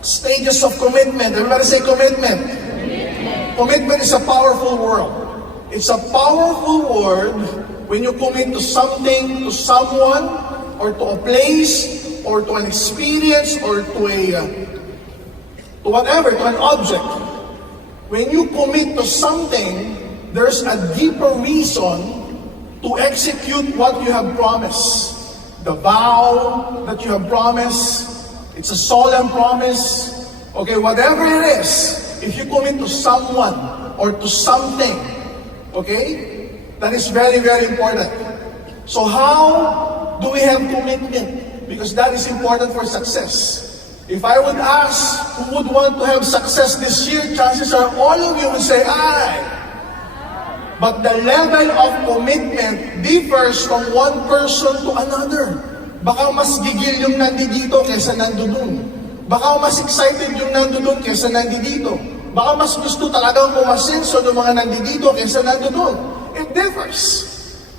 Stages of commitment. Everybody say commitment. Commitment is a powerful word. It's a powerful word when you commit to something, to someone, or to a place, or to an experience, or to whatever, to an object. When you commit to something, there's a deeper reason to execute what you have promised. The vow that you have promised, it's a solemn promise. Okay, whatever it is, if you commit to someone or to something, okay, that is very, very important. So how do we have commitment? Because that is important for success. If I would ask who would want to have success this year, chances are all of you would say, I. But the level of commitment differs from one person to another. Baka mas gigil yung nandito kesa nandun. Baka mas excited yung nandun kesa nandito. Baka mas gusto talagang pumasenso ng mga nandito kesa nandun. It differs.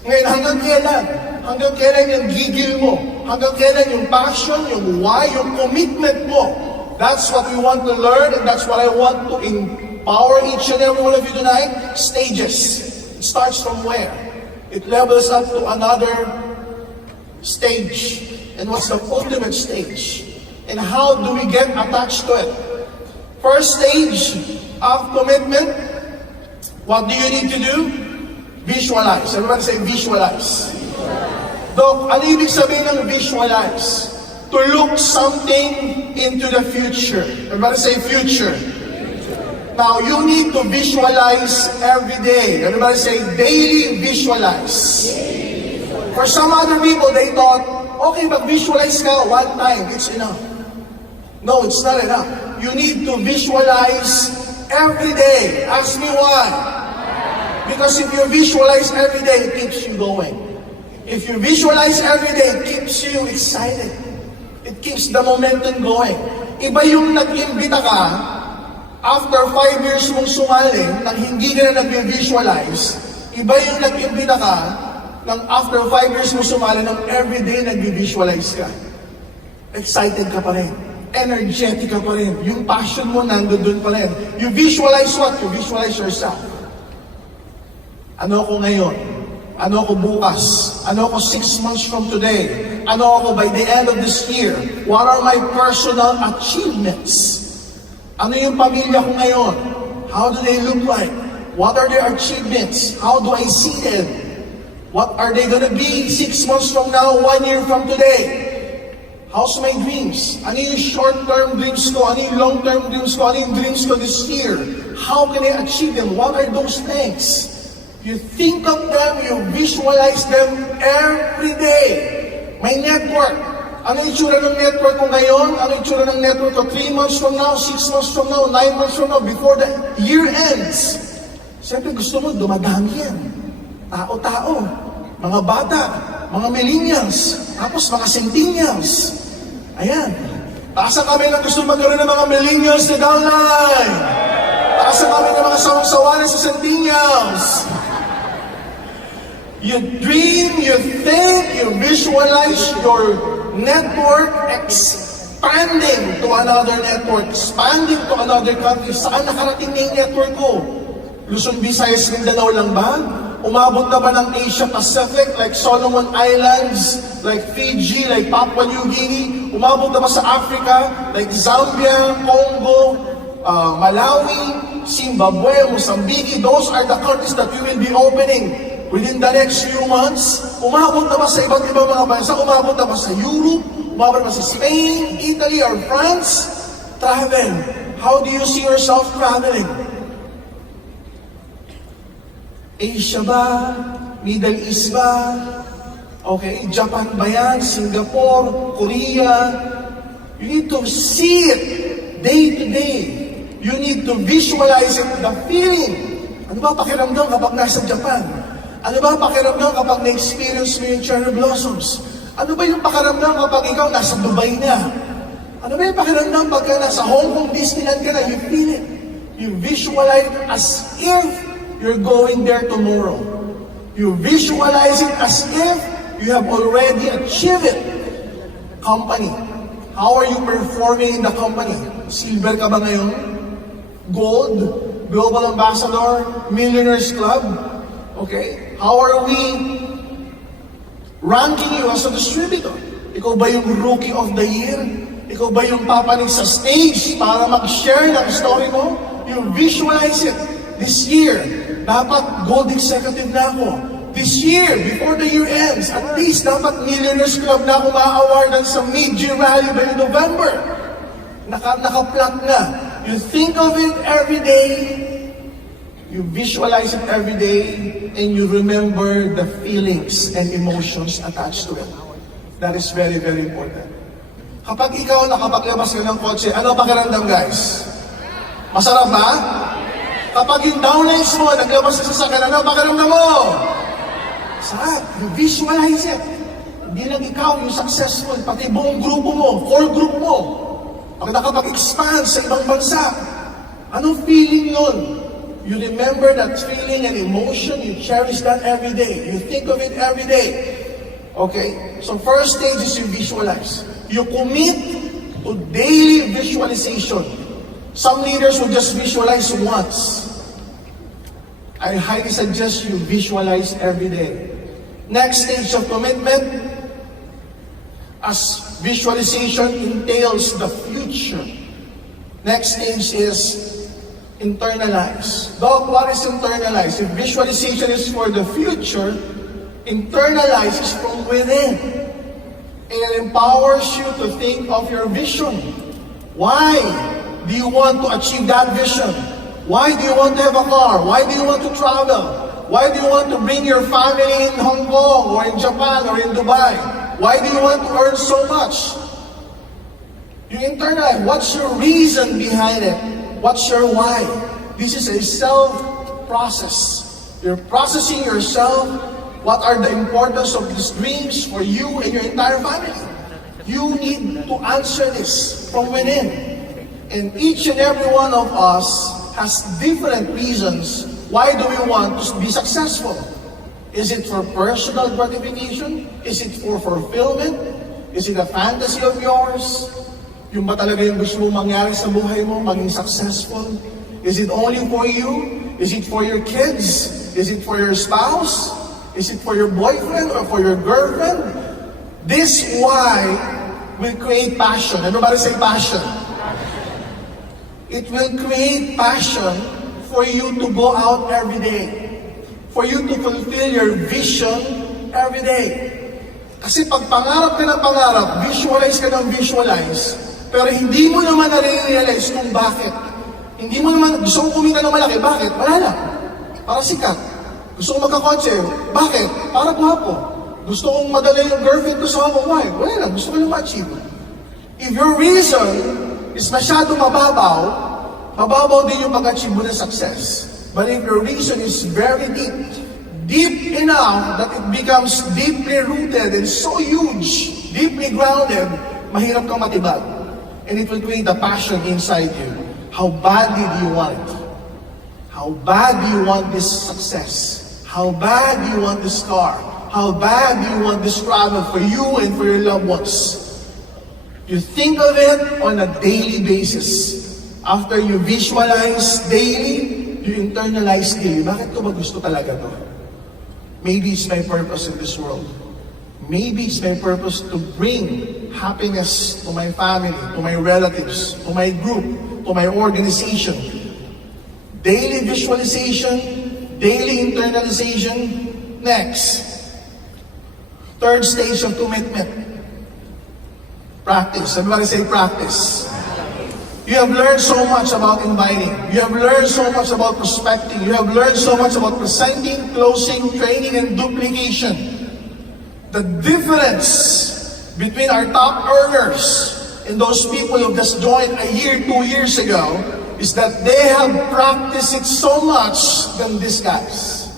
Ngayon, hanggang kailan? Hanggang kailan yung gigil mo? Hanggang kailan yung passion, yung why, yung commitment mo? That's what we want to learn, and that's what I want to empower each and every one of you tonight. Stages. It starts from where? It levels up to another stage. And what's the ultimate stage? And how do we get attached to it? First stage of commitment, what do you need to do? Visualize. Everybody say visualize. Doc, ano ibig sabihin ng visualize? To look something into the future. Everybody say future. Now, you need to visualize every day. Everybody say daily visualize. For some other people, they thought, okay, but visualize ka one time, it's enough. No, it's not enough. You need to visualize every day. Ask me why. Because if you visualize every day, it keeps you going. If you visualize every day, it keeps you excited. It keeps the momentum going. Iba yung nag-imbita ka, after 5 years mong sumali, nang hindi ka na nag-visualize, iba yung nag-imbita ka, nang after 5 years mong sumali, nang everyday nag-visualize ka. Excited ka pa rin. Energetic ka pa rin. Yung passion mo nandun pa rin. You visualize what? You visualize yourself. Ano ako ngayon? Ano ako bukas? Ano ako 6 months from today? Ano ako by the end of this year? What are my personal achievements? Ano yung pamilya ko ngayon? How do they look like? What are their achievements? How do I see them? What are they gonna be 6 months from now, 1 year from today? How's my dreams? Ano yung short-term dreams ko? Ano yung long-term dreams ko? Ano yung dreams ko this year? How can I achieve them? What are those things? You think of them, you visualize them every day. May network. Ano yung itsura ng network ko ngayon? Ano yung itsura ng network ko 3 months from now, 6 months from now, 9 months from now, before the year ends? Siyempre gusto mo, dumadami yan. Tao-tao, mga bata, mga millennials, tapos mga centennials. Ayan. Taasan kami ng gusto magkaroon ng mga millennials na downline. Taasan kami ng mga sawang-sawanan sa centennials. You dream, you think, you visualize your network expanding to another network, expanding to another country. Saan nakarating na yung network ko? Luzon, Visayas, Mindanao lang ba? Umabot na ba ng Asia Pacific, like Solomon Islands, like Fiji, like Papua New Guinea? Umabot na ba sa Africa, like Zambia, Congo, Malawi, Zimbabwe, Mozambique? Those are the countries that we will be opening within the next few months. Umabot na ba sa iba't ibang mga bansa? Umabot na ba sa Europe? Umabot na ba sa Spain, Italy, or France? Travel. How do you see yourself traveling? Asia ba? Middle East ba? Okay, Japan ba yan? Singapore? Korea? You need to see it day to day. You need to visualize it, the feeling. Ano ba pakiramdam kapag nasa Japan? Ano ba pakiramdam kapag na-experience mo yung cherry blossoms? Ano ba yung pakiramdam kapag ikaw nasa Dubai na? Ano ba yung pakiramdam pagka nasa Hong Kong Disneyland ka na? You feel it. You visualize it as if you're going there tomorrow. You visualize it as if you have already achieved it. Company. How are you performing in the company? Silver ka ba ngayon? Gold? Global Ambassador? Millionaires Club? Okay? How are we ranking you as a distributor? Ikaw ba yung Rookie of the Year? Ikaw ba yung papanig sa stage para mag-share ng story mo? You visualize it. This year, dapat gold executive na ako. This year, before the year ends, at least dapat Millionaires Club na ako ma-awardan sa mid-year rally by November. Naka-plot na. You think of it every day, you visualize it every day, and you remember the feelings and emotions attached to it. That is very, very important. Kapag ikaw nakapaglabas ka ng kotse, ano pakiramdam, guys? Masarap ba? Kapag yung downlines mo, naglabas ka sa sasakyan, ano pakiramdam mo? Sarap. You visualize it. Hindi lang ikaw yung successful, pati buong grupo mo, core group mo. Pag nakapag-expand sa ibang bansa, anong feeling yun? You remember that feeling and emotion, you cherish that every day. You think of it every day. Okay? So first stage is you visualize. You commit to daily visualization. Some leaders will just visualize once. I highly suggest you visualize every day. Next stage of commitment, as visualization entails the future. Next stage is internalize. Doc, what is internalize? If visualization is for the future, internalize is from within. And it empowers you to think of your vision. Why do you want to achieve that vision? Why do you want to have a car? Why do you want to travel? Why do you want to bring your family in Hong Kong or in Japan or in Dubai? Why do you want to earn so much? You internalize. What's your reason behind it? What's your why? This is a self-process. You're processing yourself. What are the importance of these dreams for you and your entire family? You need to answer this from within. And each and every one of us has different reasons. Why do we want to be successful? Is it for personal gratification? Is it for fulfillment? Is it a fantasy of yours? Yung ba talaga yung gusto mong mangyari sa buhay mo, maging successful? Is it only for you? Is it for your kids? Is it for your spouse? Is it for your boyfriend or for your girlfriend? This why will create passion. Everybody say passion. It will create passion for you to go out every day. For you to fulfill your vision every day. Kasi pag pangarap ka ng pangarap, visualize ka ng visualize, pero hindi mo naman na-realize kung bakit. Hindi mo naman, gusto kong kumita ng malaki, bakit? Wala lang. Para sikat. Gusto kong magkakotse, bakit? Para gwapo. Gusto kong madala yung girlfriend ko sa Hong Kong, why? Wala lang, gusto ko lang ma-achieve. If your reason is masyado mababaw din yung pag-achieve mo ng success. But if your reason is very deep enough that it becomes deeply rooted and so huge, deeply grounded, mahirap kang matibag. And it will create a passion inside you. How badly do you want it? How bad do you want this success? How bad do you want this car? How bad do you want this travel for you and for your loved ones? You think of it on a daily basis. After you visualize daily, you internalize daily. Bakit ko ba gusto talaga to? Maybe it's my purpose in this world. Maybe it's my purpose to bring happiness to my family, to my relatives, to my group, to my organization. Daily visualization, daily internalization. Next, third stage of commitment. Practice. Everybody say practice. You have learned so much about inviting. You have learned so much about prospecting. You have learned so much about presenting, closing, training, and duplication. The difference between our top earners and those people who just joined a year, 2 years ago is that they have practiced it so much than these guys.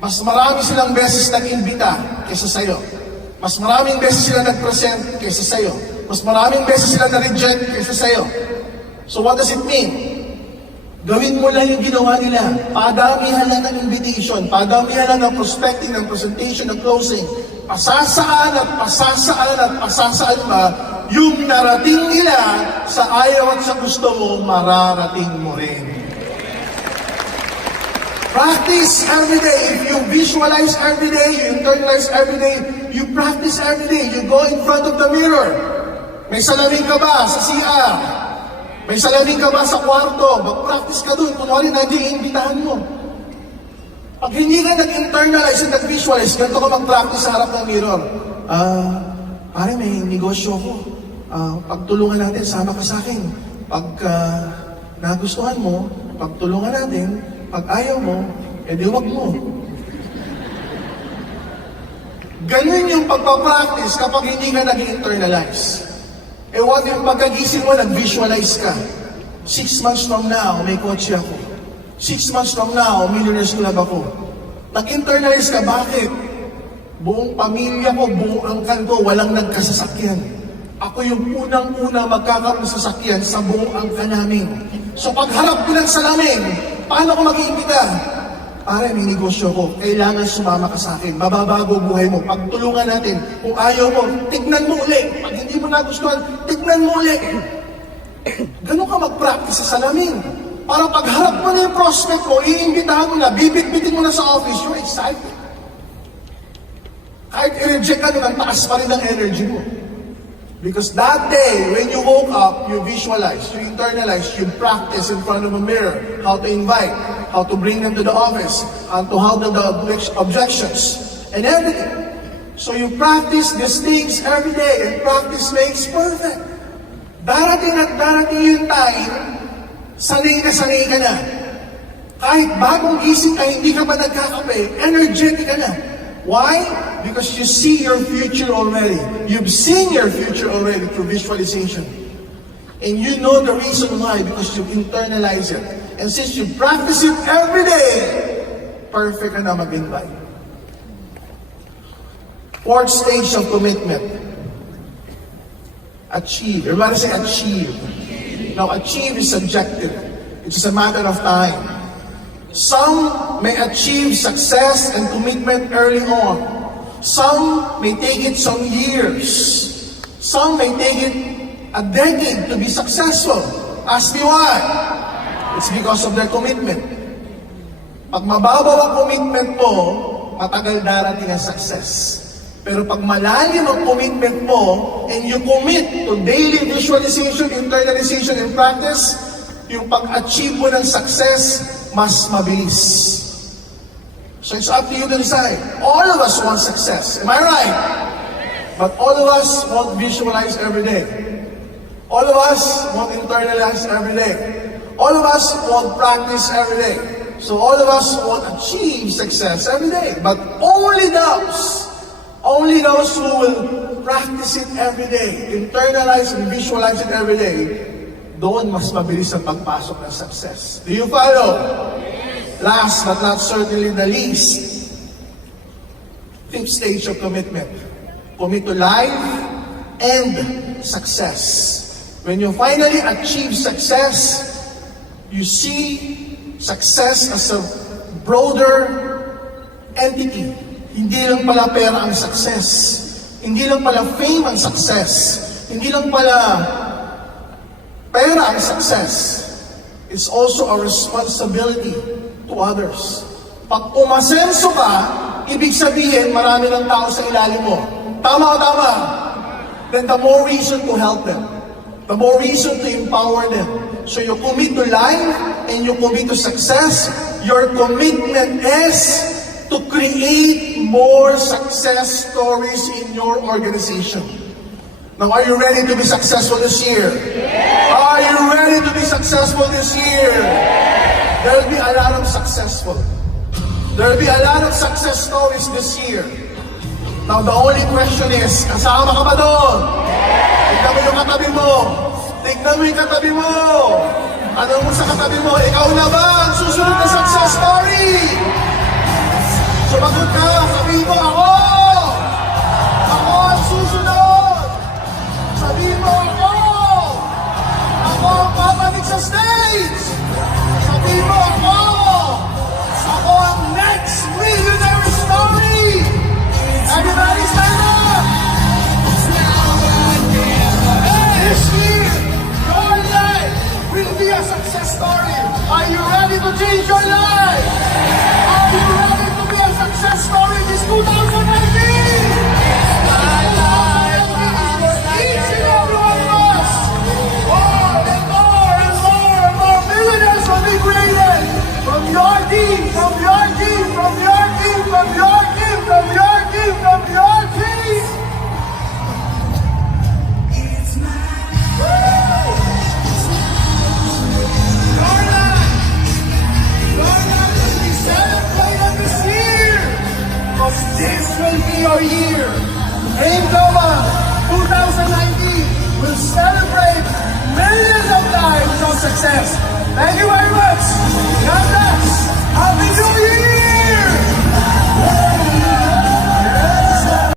Mas marami silang beses nag-imbita kaysa sa'yo. Mas maraming beses sila nag-present kaysa sa'yo. Mas maraming beses sila na-reject kaysa sa'yo. So what does it mean? Gawin mo lang yung ginawa nila. Padamihan lang ng invitation, padamihan lang ng prospecting, ng presentation, ng closing. Pasasaan at pasasaan at pasasaan pa, yung narating nila sa ayaw at sa gusto mo, mararating mo rin. Practice every day. If you visualize every day, you internalize every day, you practice every day. You go in front of the mirror. May salamin ka ba sa CR? May salamin ka ba sa kwarto? Mag-practice ka dun. Kunwari, nandiyan iimbitahan mo. Pag hindi ka nag-internalize at nag-visualize, ganito ka mag-practice sa harap ng mirror. Pare, may negosyo ko. Pagtulungan natin, sama ka sa akin. Pag nagustuhan mo, pagtulungan natin. Pag ayaw mo, edi wag mo. Ganun yung pagpapractice kapag hindi ka nag-internalize. What yung pagkagising mo, nag-visualize ka. 6 months from now, may kotse ako. 6 months from now, millionaires club ako. Nag-internalize ka, bakit? Buong pamilya ko, buong angkan ko, walang nagkasasakyan. Ako yung unang-una magkakaroon sa sasakyan sa buong angkan namin. So pagharap ko ng salamin, paano ko mag-iimbita? Pare, may negosyo ko. Kailangan sumama ka sa akin. Mababago buhay mo. Pagtulungan natin. Kung ayaw mo, tignan mo uli. Pag hindi mo nagustuhan, tignan mo uli. Ganun ka mag-practice sa salamin. Para pagharap mo na yung prospect mo, iimbitahan mo na, bibit-bitin mo na sa office, you're excited. Kahit i-reject ka nun, ang taas pa rin ng energy mo. Because that day, when you woke up, you visualize, you internalize, you practice in front of a mirror, how to invite, how to bring them to the office, and to handle the objections, and everything. So you practice these things every day, and practice makes perfect. Darating at darating yung time, sanay ka na. Kahit bagong gising ka, hindi ka pa nagkakape, energetic ka na. Why? Because you see your future already. You've seen your future already through visualization. And you know the reason why, because you internalize it. And since you practice it every day, perfect ka na mag-invite. Fourth stage of commitment. Achieve. Everybody say achieve. Now, achieve is subjective. It is a matter of time. Some may achieve success and commitment early on. Some may take it some years. Some may take it a decade to be successful. Ask me why? It's because of their commitment. Pag mababaw ang commitment mo, matagal darating ang success. Pero pag malalim ang commitment mo, and you commit to daily visualization, internalization, and practice, yung pag-achieve mo ng success, mas mabilis. So it's up to you to decide. All of us want success. Am I right? But all of us won't visualize every day. All of us won't internalize every day. All of us won't practice every day. So all of us won't achieve success every day. But only those who will practice it every day, internalize and visualize it every day, doon mas mabilis ang pagpasok ng success. Do you follow? Last but not certainly the least, fifth stage of commitment. Commit to life and success. When you finally achieve success, you see success as a broader entity. Hindi lang pala pera ang success. Hindi lang pala fame ang success. Hindi lang pala pera ang success. It's also a responsibility to others. Pag umasenso ka, ibig sabihin marami ng tao sa ilalim mo. Tama o tama? Then the more reason to help them. The more reason to empower them. So you commit to life and you commit to success. Your commitment is to create more success stories in your organization. Now, are you ready to be successful this year? Yeah. Are you ready to be successful this year? Yeah. There will be a lot of successful. There will be a lot of success stories this year. Now, the only question is, kasama ka ba doon? Yeah. Tignan mo yung katabi mo. Tignan mo yung katabi mo. Ano mo sa katabi mo? Ikaw na ba ang susunod na success story? Sumagot ka, sabihin mo ako! Ako ang susunod! Sabihin mo ako! Ako ang papanig sa stage! change your life? Are you ready to be a success story this 2019? My life for each and every one of us. More and more and more and more millionaires will be created from your team, from your team, from your team, from your team, from your team, from your team. This will be your year. Dream Global 2019 will celebrate millions of lives of success. Thank you very much. God bless. Happy New Year!